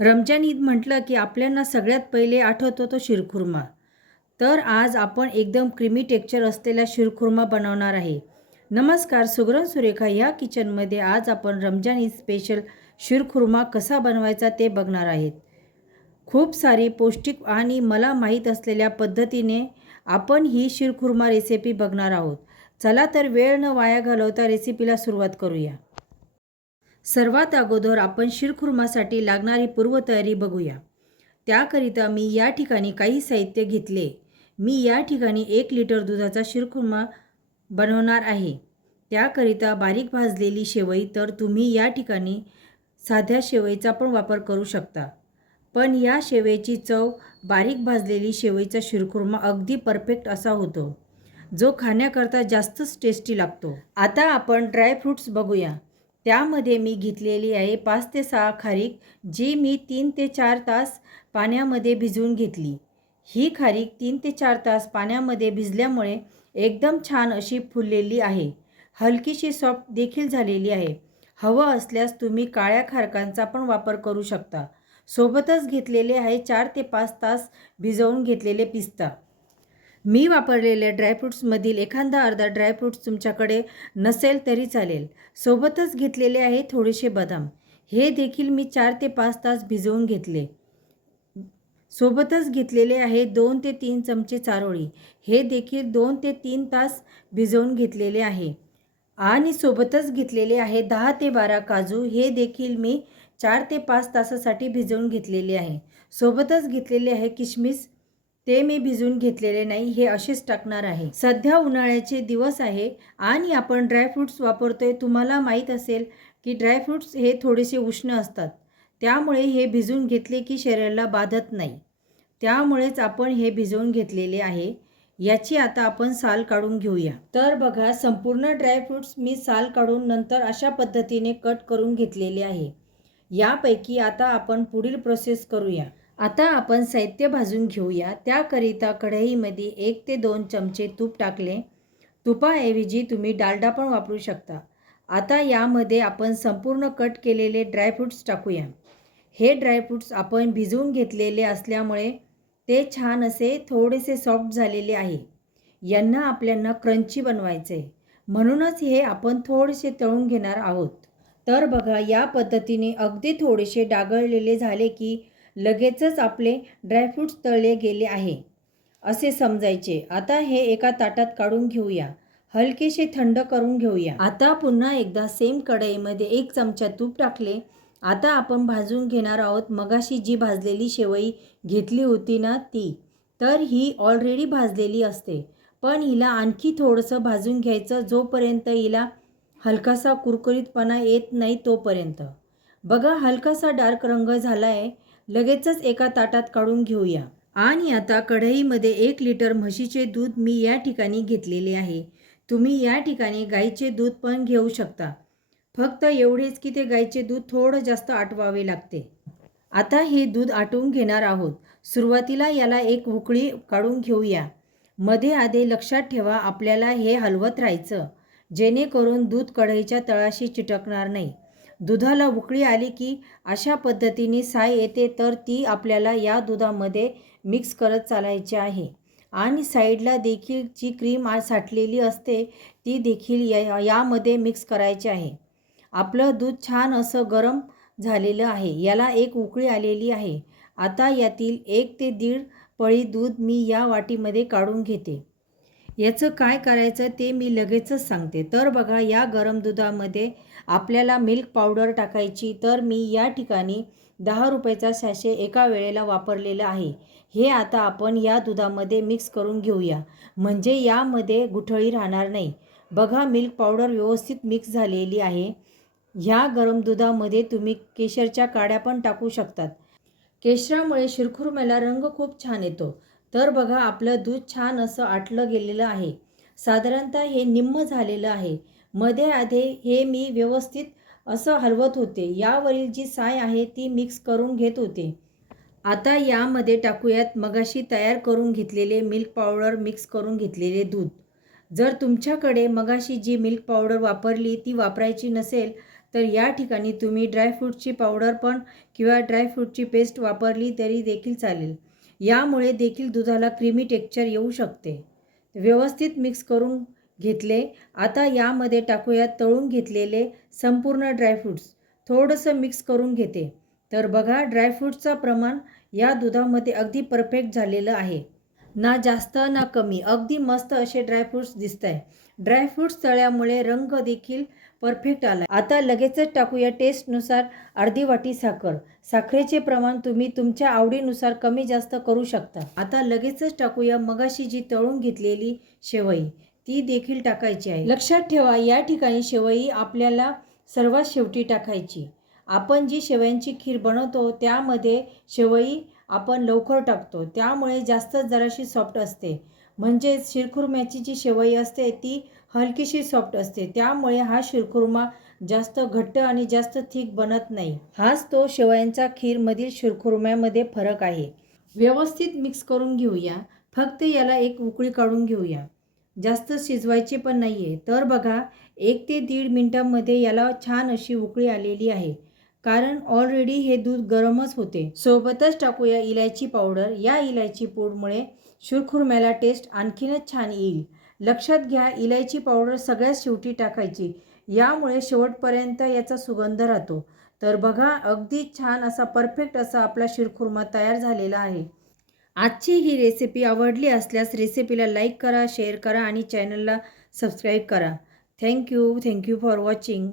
रमजान ईद म्हटलं की आपल्यांना सगळ्यात पहिले आठवतो तो शिरखुर्मा. तर आज आपण एकदम क्रिमी टेक्चर असलेला शिरखुर्मा बनवणार आहे. नमस्कार सुगरण सुरेखा या किचनमध्ये आज आपण रमजान ईद स्पेशल शिरखुर्मा कसा बनवायचा ते बघणार आहेत. खूप सारी पौष्टिक आणि मला माहीत असलेल्या पद्धतीने आपण ही शिरखुर्मा रेसिपी बघणार आहोत. चला तर वेळ न वाया घालवता रेसिपीला सुरुवात करूया. सर्वात अगोदर आपण शिरखुर्मासाठी लागणारी पूर्वतयारी बघूया. त्याकरिता मी या ठिकाणी काही साहित्य घेतले. मी या ठिकाणी एक लिटर दुधाचा शिरखुर्मा बनवणार आहे. त्याकरिता बारीक भाजलेली शेवई तर तुम्ही या ठिकाणी साध्या शेवईचा पण वापर करू शकता. पण या शेवईची चव बारीक भाजलेली शेवईचा शिरखुर्मा अगदी परफेक्ट असा होतो जो खाण्याकरता जास्तच टेस्टी लागतो. आता आपण ड्रायफ्रूट्स बघूया. त्यामध्ये मी घेतलेली आहे पाच ते सहा खारीक जी मी तीन ते चार तास पाण्यामध्ये भिजवून घेतली. ही खारीक तीन ते चार तास पाण्यामध्ये भिजल्यामुळे एकदम छान अशी फुललेली आहे. हलकीशी सॉफ्ट देखील झालेली आहे. हवं असल्यास तुम्ही काळ्या खारकांचा पण वापर करू शकता. सोबतच घेतलेले आहे चार ते पाच तास भिजवून घेतलेले पिस्ता. मी वापरलेल्या ड्रायफ्रूट्समधील एखादा अर्धा ड्रायफ्रूट्स तुमच्याकडे नसेल तरी चालेल. सोबतच घेतलेले आहे थोडेसे बदाम. हे देखील मी चार ते पाच तास भिजवून घेतले. सोबतच घेतलेले आहे दोन ते तीन चमचे चारोळी. हे देखील दोन ते तीन तास भिजवून घेतलेले आहे. आणि सोबतच घेतलेले आहे दहा ते बारा काजू. हे देखील मी चार ते पाच तासासाठी भिजवून घेतलेले आहे. सोबतच घेतलेले आहे किशमिस ते मी भिजवून घेतलेले नाही हे असेच टाकणार आहे. सध्या उन्हाळ्याचे दिवस आहे आणि आपण ड्रायफ्रूट्स वापरतोय. तुम्हाला माहीत असेल की ड्रायफ्रूट्स हे थोडेसे उष्ण असतात. त्यामुळे हे भिजवून घेतले की शरीराला बाधत नाही. त्यामुळेच आपण हे भिजवून घेतलेले आहे. याची आता आपण साल काढून घेऊया. तर बघा संपूर्ण ड्रायफ्रूट्स मी साल काढून नंतर अशा पद्धतीने कट करून घेतलेले आहे. यापैकी आता आपण पुढील प्रोसेस करूया. आता आपण साहित्य भाजून घेऊया. त्याकरिता कढईमध्ये एक ते दोन चमचे तूप टाकले. तुपाऐवजी तुम्ही डालडा पण वापरू शकता. आता यामध्ये आपण संपूर्ण कट केलेले ड्रायफ्रूट्स टाकूया. हे ड्रायफ्रूट्स आपण भिजवून घेतलेले असल्यामुळे ते छान असे थोडेसे सॉफ्ट झालेले आहे. यांना आपल्याला क्रंची बनवायचे. आहे म्हणूनच हे आपण थोडेसे तळून घेणार आहोत. तर बघा या पद्धतीने अगदी थोडेसे डागळलेले झाले की लगेचच आपले ड्रायफ्रूट्स तळले गेले आहे. असे समजायचे. आता हे एका ताटात काढून घेऊया. हलकेसे थंड करून घेऊया. आता पुन्हा एकदा सेम कढईमध्ये एक चमचा तूप टाकले. आता आपण भाजून घेणार आहोत मगाशी जी भाजलेली शेवई घेतली होती ना ती. तर ही ऑलरेडी भाजलेली असते. पण हिला आणखी थोडंसं भाजून घ्यायचं जोपर्यंत हिला हलकासा कुरकुरीतपणा येत नाही तोपर्यंत. बघा हलकासा डार्क रंग झाला आहे लगेचच एका ताटात काढून घेऊया. आणि आता कढईमध्ये एक लिटर म्हशीचे दूध मी या ठिकाणी घेतलेले आहे. तुम्ही या ठिकाणी गाईचे दूध पण घेऊ शकता. फक्त एवढेच की ते गाईचे दूध थोडं जास्त आटवावे लागते. आता हे दूध आटवून घेणार आहोत. सुरुवातीला याला एक उकळी काढून घेऊया. मध्ये आधे लक्षात ठेवा आपल्याला हे हलवत राहायचं. जेणेकरून दूध कढईच्या तळाशी चिटकणार नाही. दुधाला उकळी आली की अशा पद्धतीने साय येते तर ती आपल्याला या दुधामध्ये मिक्स करत चालायची आहे. आणि साईडला देखील जी क्रीम साठलेली असते ती देखील या यामध्ये मिक्स करायची आहे. आपलं दूध छान असं गरम झालेलं आहे. याला एक उकळी आलेली आहे. आता यातील एक ते दीड पळी दूध मी या वाटीमध्ये काढून घेते. याचं काय करायचं ते मी लगेचच सांगते. तर बघा या गरम दुधामध्ये आपल्याला मिल्क पावडर टाकायची. तर मी या ठिकाणी दहा रुपयाचा सॅशे एका वेळेला वापरलेला आहे. हे आता आपण या दुधामध्ये मिक्स करून घेऊया. म्हणजे यामध्ये गुठळी राहणार नाही. बघा मिल्क पावडर व्यवस्थित मिक्स झालेली आहे. ह्या गरम दुधामध्ये तुम्ही केशरच्या काड्या पण टाकू शकतात. केशरामुळे शिरखुरम्याला रंग खूप छान येतो. तर बघा आपलं दूध छान असं आटलं गेलेलं आहे. साधारणतः हे निम्म झालेलं आहे. मध्ये आधे हे मी व्यवस्थित असं हलवत होते. यावरील जी साय आहे ती मिक्स करून घेत होते. आता यामध्ये टाकूयात मगाशी तयार करून घेतलेले मिल्क पावडर मिक्स करून घेतलेले दूध. जर तुमच्याकडे मगाशी जी मिल्क पावडर वापरली ती वापरायची नसेल तर या ठिकाणी तुम्ही ड्रायफ्रूटची पावडर पण किंवा ड्रायफ्रूटची पेस्ट वापरली तरी देखील चालेल. यामुळे देखील दुधाला क्रीमी टेक्चर येऊ शकते. व्यवस्थित मिक्स करून घेतले. आता यामध्ये टाकूया तळून घेतलेले संपूर्ण ड्रायफ्रूट्स थोडंसं मिक्स करून घेते. तर बघा ड्रायफ्रूटचं प्रमाण या दुधामध्ये अगदी परफेक्ट झालेलं आहे. ना जास्त ना कमी. अगदी मस्त असे ड्रायफ्रूट्स दिसत आहे ड्रायफ्रूट्स तळ्यामुळे रंग देखील परफेक्ट आला आता लगेचच टाकूया टेस्टनुसार अर्धी वाटी साखर. साखरेचे प्रमाण तुम्ही तुमच्या आवडीनुसार कमी जास्त करू शकता. आता लगेचच टाकूया मगाशी जी तळून घेतलेली शेवई ती देखील टाकायची आहे. लक्षात ठेवा या ठिकाणी शेवई आपल्याला सर्वात शेवटी टाकायची. आपण जी शेवयांची खीर बनवतो त्यामध्ये शेवई आपण लवकर टाकतो. त्यामुळे जास्तच जराशी सॉफ्ट असते. म्हणजेच शिरखुर्म्याची जी शेवई असते ती हलकीशी सॉफ्ट असते. त्यामुळे हा शिरखुर्मा जास्त घट्ट आणि जास्त थिक बनत नाही. हाच तो शेवयांचा खीरमधील शिरखुर्म्यामध्ये फरक आहे. व्यवस्थित मिक्स करून घेऊया. फक्त याला एक उकळी काढून घेऊया. जास्त शिजवायची पण नाही आहे तर बघा एक ते दीड मिनटामध्ये याला छान अशी उकळी आलेली आहे. कारण ऑलरेडी हे दूध गरमच होते. सोबतच टाकूया इलायची पावडर या इलायची पूडमुळे शुरखुरम्याला टेस्ट आणखीनच छान येईल. लक्षात घ्या इलायची पावडर सगळ्यात शेवटी टाकायची. यामुळे शेवटपर्यंत याचा सुगंध राहतो. तर बघा अगदी छान असा परफेक्ट असा आपला शिरखुर्मा तयार झालेला आहे. आजची ही रेसिपी आवडली असल्यास रेसिपीला लाईक करा शेअर करा आणि चॅनलला सबस्क्राईब करा. Thank you thank you for watching